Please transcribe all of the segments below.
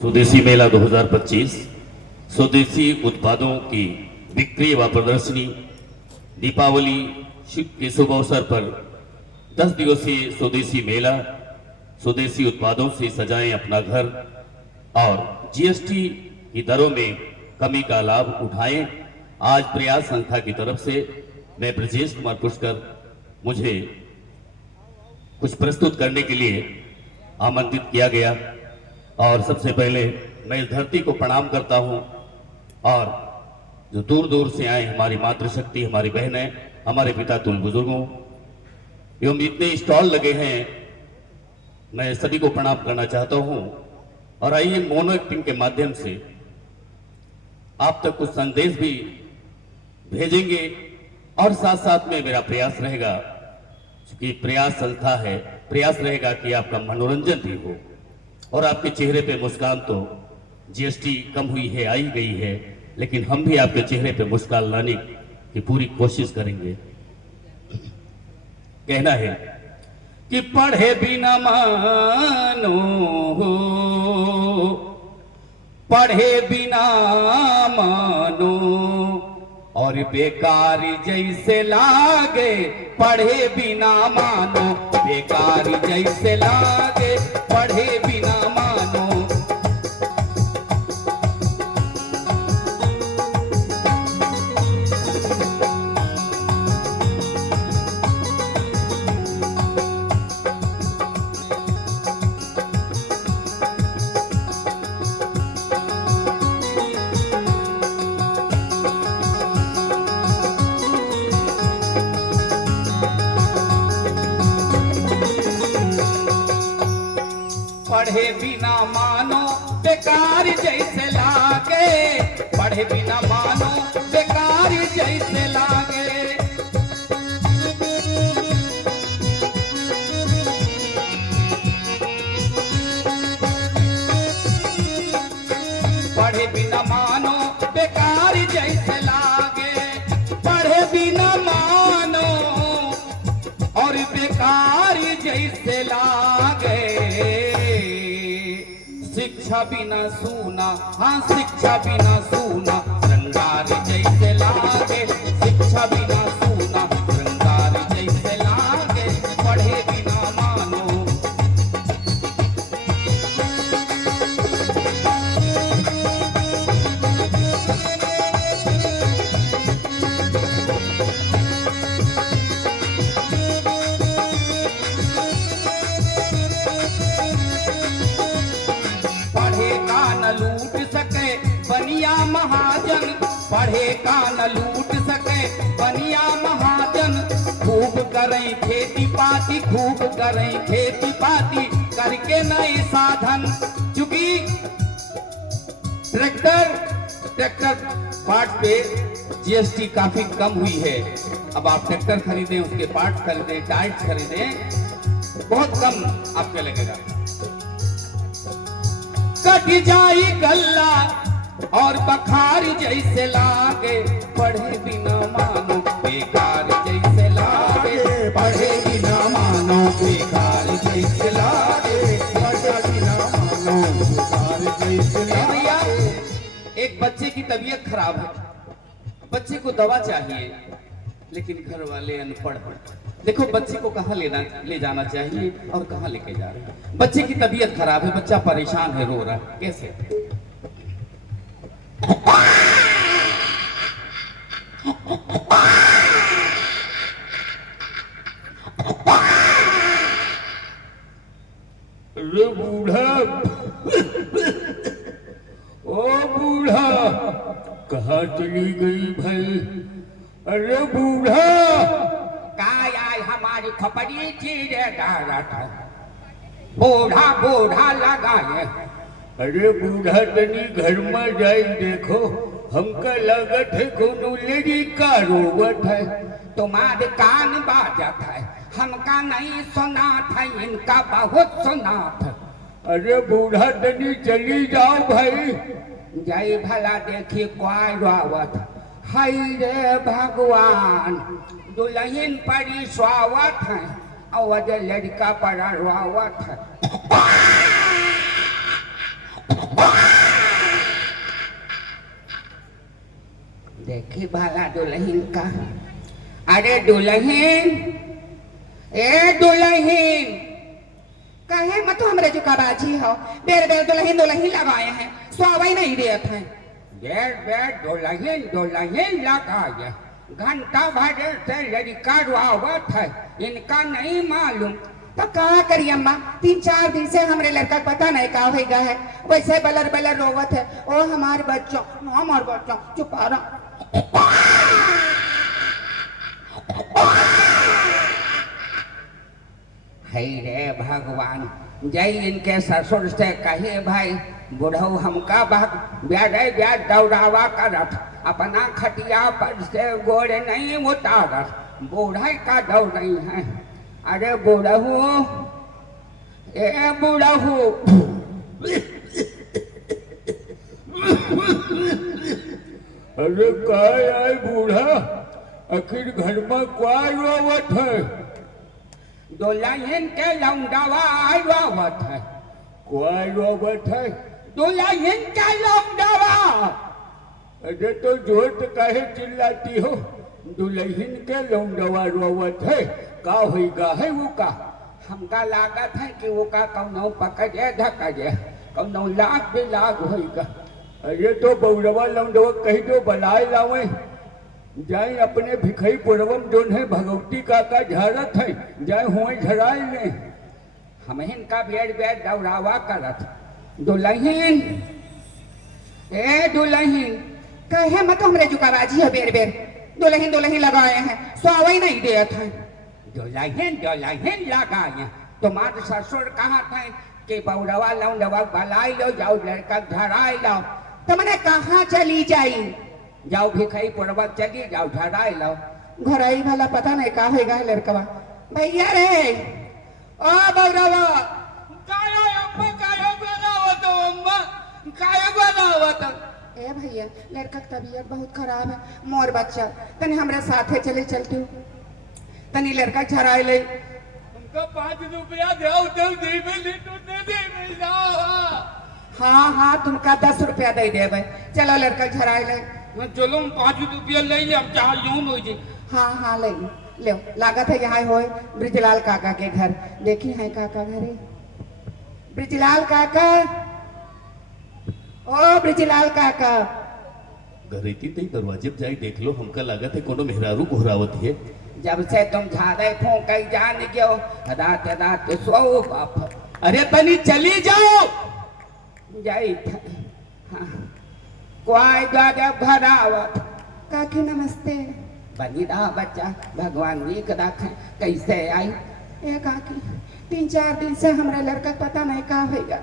स्वदेशी मेला 2025 स्वदेशी उत्पादों की बिक्री व प्रदर्शनी दीपावली के शुभ अवसर पर 10 दिवसीय स्वदेशी मेला स्वदेशी उत्पादों से सजाएं अपना घर और जीएसटी की दरों में कमी का लाभ उठाएं। आज प्रयास संस्था की तरफ से मैं ब्रजेश कुमार पुष्कर मुझे कुछ प्रस्तुत करने के लिए आमंत्रित किया गया और सबसे पहले मैं इस धरती को प्रणाम करता हूं और जो दूर दूर से आए हमारी मातृशक्ति, हमारी बहनें, हमारे पिता तुल बुजुर्गों एवं इतने स्टॉल लगे हैं, मैं सभी को प्रणाम करना चाहता हूं। और आइए मोनो एक्टिंग के माध्यम से आप तक कुछ संदेश भी भेजेंगे और साथ साथ में मेरा प्रयास रहेगा, क्योंकि प्रयास संस्था है, प्रयास रहेगा कि आपका मनोरंजन भी हो और आपके चेहरे पे मुस्कान। तो जीएसटी कम हुई है, आई गई है, लेकिन हम भी आपके चेहरे पे मुस्कान लाने की पूरी कोशिश करेंगे। कहना है कि पढ़े बिना मानो, पढ़े बिना मानो और बेकार जैसे लागे, पढ़े बिना मानो बेकार जैसे लागे, पढ़े बिना मानो। पढ़े बिना मानो बेकार जैसे लागे, पढ़े बिना मानो बेकार जैसे लागे। पढ़े बिना मानो बेकार जैसे लागे, पढ़े बिना मानो और बेकार जैसे लागे। शिक्षा बिना सूना, हाँ शिक्षा बिना सूना श्रृंगार जैसे लागे, शिक्षा बिना सूना श्रृंगार जैसे लागे, पढ़े बिना मानो। लूट सके बनिया महाजन, पढ़े का न लूट सके बनिया महाजन। खूब करें खेती पाती, खूब करें खेती पाती करके नए साधन। चूंकि ट्रैक्टर पार्ट पे जीएसटी काफी कम हुई है। अब आप ट्रैक्टर खरीदें, उसके पार्ट खरीदें, टायर्स खरीदें, बहुत कम आपके लगेगा। कट जाई गल्ला और बखार जैसे लागे, पढ़े बिना मानो बेकार जैसे लागे, पढ़े बिना मानो बेकार जैसे लागे, पढ़े बिना मानो बेकार जैसे लागे। भैया, एक बच्चे की तबीयत खराब है, बच्चे को दवा चाहिए, लेकिन घर वाले अनपढ़ हैं। देखो बच्चे को कहाँ ले जाना चाहिए और कहाँ लेके जा रहे हैं। बच्चे की तबीयत खराब है, बच्चा परेशान है, रो रहा है, कैसे? अरे बूढ़ा, ओ बूढ़ा कहाँ चली गई भाई? अरे बूढ़ा हमारी खपड़ी चीज डाला था, बूढ़ा बूढ़ा लगाए। अरे बूढ़ा तनी घर में जाए देखो, हमका लागत है कोनो लेडी का रोवत है। तुम्हारे कान बाजत है, हमका नहीं सुना था, इनका बहुत सुना था। अरे बूढ़ा तनी चली जाओ भाई। जाई भला देखी कोई रोवत, हाय रे भगवान, दुल्हन परी स्वावत है और लड़का पड़ा रोवत है। देखी भाला दुल्हन का। अरे दुल्हन, ए दुल्हन, कहे मत हमरे जुकाबाजी हो। बेर बेर दुल्हन दुल्हन लगाए हैं, स्वावई नहीं देत है। बेर बेर दुल्हन दुल्हन लगाए, घंटा भर से लड़का रुआवत है, इनका नहीं मालूम। तो क्या करिए अम्मा, 3-4 दिन से हमरे लड़का पता नहीं का होगा है, वैसे बलर बलर रोवत है। ओ हमारे बच्चों, हमारे बच्चों चुप आ रहा। हे रे भगवान, जय इनके ससुर से कहे भाई बुढ़ऊ हमका ब्याह दौड़ावा करत, अपना खटिया पर से गोड़ नहीं उतारत, बूढ़ा का दौड़ नहीं है। अरे बुढ़ऊ, ए बुढ़ऊ, अरे काय आए बूढ़ा, आखिर घर में क्या रोवत है? दुल्हन के लौंडावा रोवत है। क्या रोवत है? दुल्हन के लौंडावा। अरे तो जोर काहे चिल्लाती हो? दुल्हन के लौंडवा रोवत है, का होगा है वो का? हमका लागत है कि वो का कौनो पकड़े धकड़े, कौनो लाग भी लाग होगा। अरे तो बौरवा लौंडवा कही दो बलाए लावे, जाए अपने भिखई पुरवम जोन है भगवती काका झारत है, जाए हुए झराए ले। हम इनका बेड़ बेड़ दौड़ावा करत। दुल्हन, ए दुल्हन, कहे मत हमरे जुकाबाजी है। बेर बेर दुल्हन दुल्हन लगाए हैं, स्वावई नहीं देत है। दुल्हन दुल्हन लगाए, तुम्हारे ससुर कहाँ थे कि बौरवा लौंडवा बलाई लो, जाओ लड़का झराए लो। तुमने कहाँ चली जाई? जाओ भिखाई पर्वत चली जाओ, झराए लो। घर आई वाला पता नहीं का होगा लड़कवा। भैया रे, ओ बौरवा, ए भैया लड़का की तबीयत बहुत खराब है, मोर बच्चा तनी हमरे साथे चले चलती हूँ, तनी लड़का झराए ले। उनका 5 रुपया दे। हाँ हाँ, तुमका 10 रुपया दे देवे, चलो लड़का झराए ले। चलो 5 रुपया ले ले, अब चाह यूं हो जी। हाँ हाँ ले ले, लागत है यहाँ हो ब्रिजलाल काका के घर। देखी है काका घरे? ब्रिजलाल काका, ओ ब्रिजलाल काका। घरे की तई दरवाजे पे जाई देख लो, हमका लागत है कोनो मेहरारू घोरावत है। जब से तुम झाड़े फूंक जान गयो, रात रात सो बाप। अरे तनी चली जाओ। जाई हाँ, कोई गाड़े भरावत। काकी नमस्ते। बनी रहा बच्चा, भगवान नीक रखे। कैसे आई? ए काकी, 3-4 दिन से हमारे लड़का पता नहीं का होगा,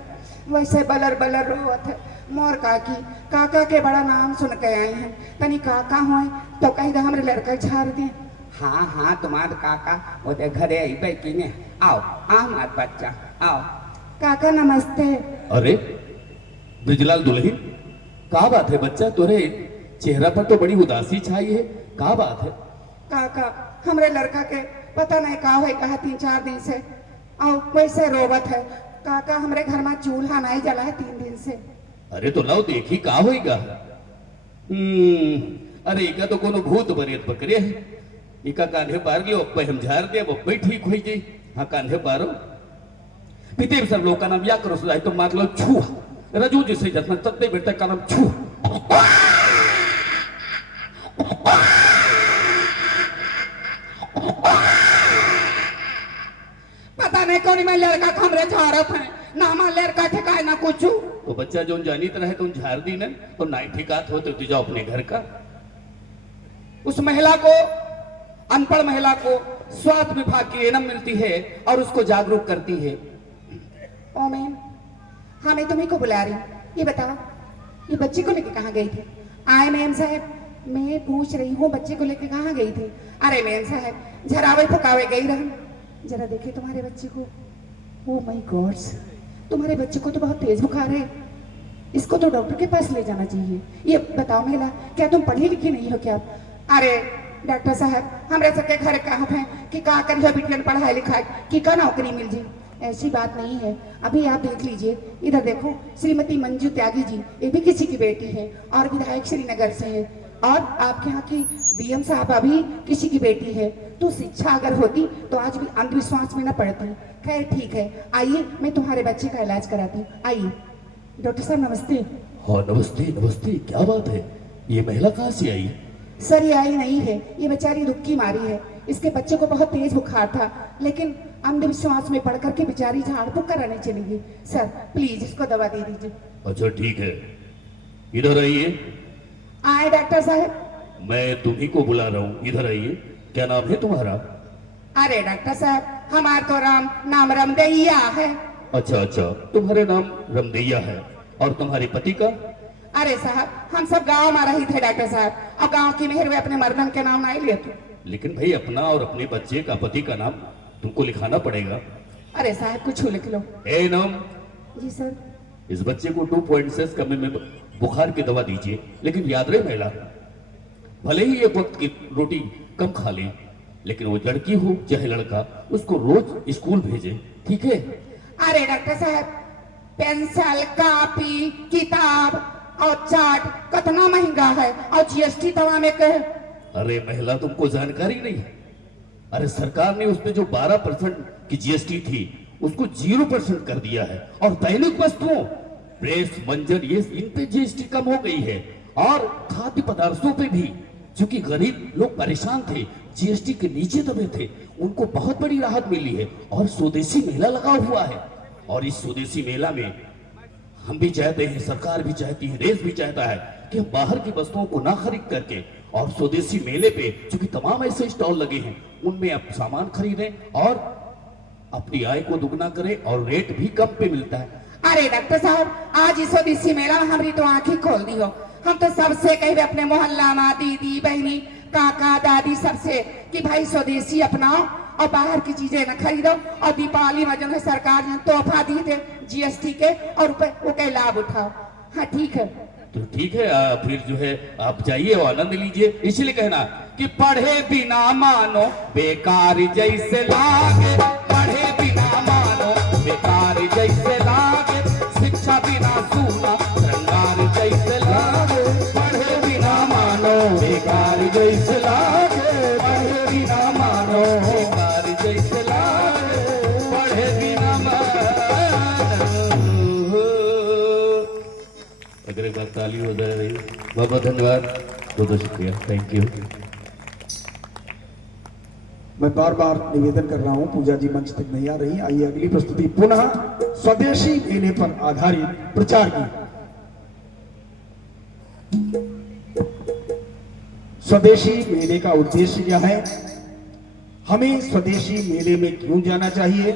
वैसे बलर बलर रोवत है। मोर काकी, काका के बड़ा नाम सुन के आए हैं, तनी काका हो तो कहीं हमारे लड़का झाड़ दे। हाँ हाँ, तुम्हारे काका वो घरे आई कि ने। आओ हमारे बच्चा, आओ। काका नमस्ते। अरे ब्रिजलाल दुल्हन, का बात है बच्चा, तोरे चेहरा पर तो बड़ी उदासी छाई है, का बात है? काका, हमरे लड़का के पता नहीं का है, कहा 3-4 दिन से और वैसे रोवत है। काका हमरे घर में चूल्हा नहीं जला है 3 दिन से। अरे तो लाओ देखी का होगा। अरे इका तो कोनो भूत बरेत पकड़े है, इका कांधे पार लियो, अब हम झाड़ दे, अब ठीक हो जाए। हाँ कांधे पारो पिते सब लोग का नाम या करो सुधाई तो मार लो छुआ, रजू जिसे जतना तत्ते बेटा का नाम छुआ। पता नहीं कौन में लड़का हमरे झाड़त है, ना हमारा लड़का ठिकाए ना कुछ। तो बच्चा जो जानी तरह तुम झाड़ दी न, तो ना ठिकात हो तो जाओ अपने घर का। उस महिला को, अनपढ़ महिला को स्वास्थ्य विभाग की एनम मिलती है और उसको जागरूक करती है। ओ मैम, हाँ मैं तुम्ही को बुला रही हूँ, ये बताओ ये बच्चे को लेके कहाँ गई थी? आए मैम साहब, मैं पूछ रही हूँ बच्चे को लेके कहाँ गई थी? अरे मैम साहब, झरावे फुकावे गई रही। जरा देखिए तुम्हारे बच्चे को। ओ माय गॉड, तुम्हारे बच्चे को तो बहुत तेज बुखार है, इसको तो डॉक्टर के पास ले जाना चाहिए। ये बताओ महिला, क्या तुम पढ़ी लिखी नहीं हो क्या? अरे डॉक्टर साहब, हमारे सबके घर कहा है कि का करिए बिटियन पढ़ाई लिखाई कि का नौकरी मिल जी। ऐसी बात नहीं है, अभी आप देख लीजिए, इधर देखो, श्रीमती मंजू त्यागी जी, ये भी किसी की बेटी है और विधायक श्रीनगर से है। और आपके यहाँ की डीएम साहबा भी किसी की बेटी है, तो शिक्षा अगर होती तो आज भी अंधविश्वास में न पड़ती। खैर ठीक है, आइए मैं तुम्हारे बच्चे का इलाज कराती हूँ। आइए डॉक्टर साहब नमस्ते। हाँ नमस्ते नमस्ते, क्या बात है, ये महिला कहाँ से आई? सर ये आई नहीं है, ये बेचारी रुक्की मारी है। इसके बच्चे को बहुत तेज बुखार था, लेकिन अंधविश्वास में पड़ करके बेचारी झाड़ फूक कराने चली गई। सर प्लीज इसको दवा दे दीजिए। अच्छा ठीक है, इधर आइए। आए डॉक्टर साहब। मैं तुम्ही को बुला रहा हूँ, इधर आइए। क्या नाम है तुम्हारा? अरे डॉक्टर साहब हमारा तो नाम रमदैया है। अच्छा अच्छा, तुम्हारे नाम रमदैया है, और तुम्हारे पति का? अरे साहब हम सब गांव में रही थे डॉक्टर साहब, और गांव की मेहर में अपने मर्दन के नाम नहीं लेते। लेकिन भाई अपना और अपने बच्चे का, पति का नाम तुमको लिखाना पड़ेगा। अरे साहब कुछ लिख लो। ए नाम। जी सर। इस बच्चे को 2.6 कमी में बुखार की दवा दीजिए, लेकिन याद रहे महिला, भले ही एक वक्त की रोटी कम खा ले, लेकिन वो लड़की हो चाहे लड़का, उसको रोज स्कूल भेजे, ठीक है? अरे डॉक्टर साहब पेंसिल कॉपी किताब और चार्ट कितना महंगा है, और जीएसटी तवा में कहे। अरे महिला तुमको जानकारी नहीं है? अरे सरकार ने उसमें जो 12% की जीएसटी थी उसको 0% कर दिया है, और दैनिक वस्तुओं प्रेस मंजर ये इन पे जीएसटी कम हो गई है, और खाद्य पदार्थों पे भी, क्योंकि गरीब लोग परेशान थे, जीएसटी के नीचे दबे थे, उनको बहुत बड़ी राहत मिली है। और स्वदेशी मेला लगा हुआ है, और इस स्वदेशी मेला में हम भी चाहते हैं, सरकार भी चाहती है, देश भी चाहता है कि हम बाहर की वस्तुओं को ना खरीद करके, और स्वदेशी मेले पे चूंकि तमाम ऐसे स्टॉल लगे हैं उनमें आप सामान खरीदें और अपनी आय को दुगना करें, और रेट भी कम पे मिलता है। अरे डॉक्टर साहब आज इस स्वदेशी मेला में हमारी तो आंखें खोल दी हो। हम तो सबसे कहे अपने मोहल्ला में दीदी बहनी काका दादी सबसे कि भाई स्वदेशी अपनाओ और बाहर की चीजें न खरीदो, और दीपावली में जो है सरकार ने तोहफा दी थे जीएसटी के, और वो के लाभ उठाओ। हाँ ठीक है। तो ठीक है, फिर जो है आप जाइए और आनंद लीजिए। इसलिए कहना कि पढ़े बिना मानो बेकार जैसे लागे, पढ़े बिना मानो बेकार जैसे लागे, शिक्षा बिना सूना श्रृंगार जैसे लागे, पढ़े बिना मानो बेकार जैसे लागे, पढ़े बिना मानो बेकार जैसे लागे, पढ़े बिना मानो। अगर एक बार ताली हो जाए रही, बहुत बहुत धन्यवाद, बहुत बहुत शुक्रिया, थैंक यू। मैं बार बार निवेदन कर रहा हूं, पूजा जी मंच तक नहीं आ रही। आइए अगली प्रस्तुति पुनः स्वदेशी मेले पर आधारित प्रचार की। स्वदेशी मेले का उद्देश्य क्या है, हमें स्वदेशी मेले में क्यों जाना चाहिए,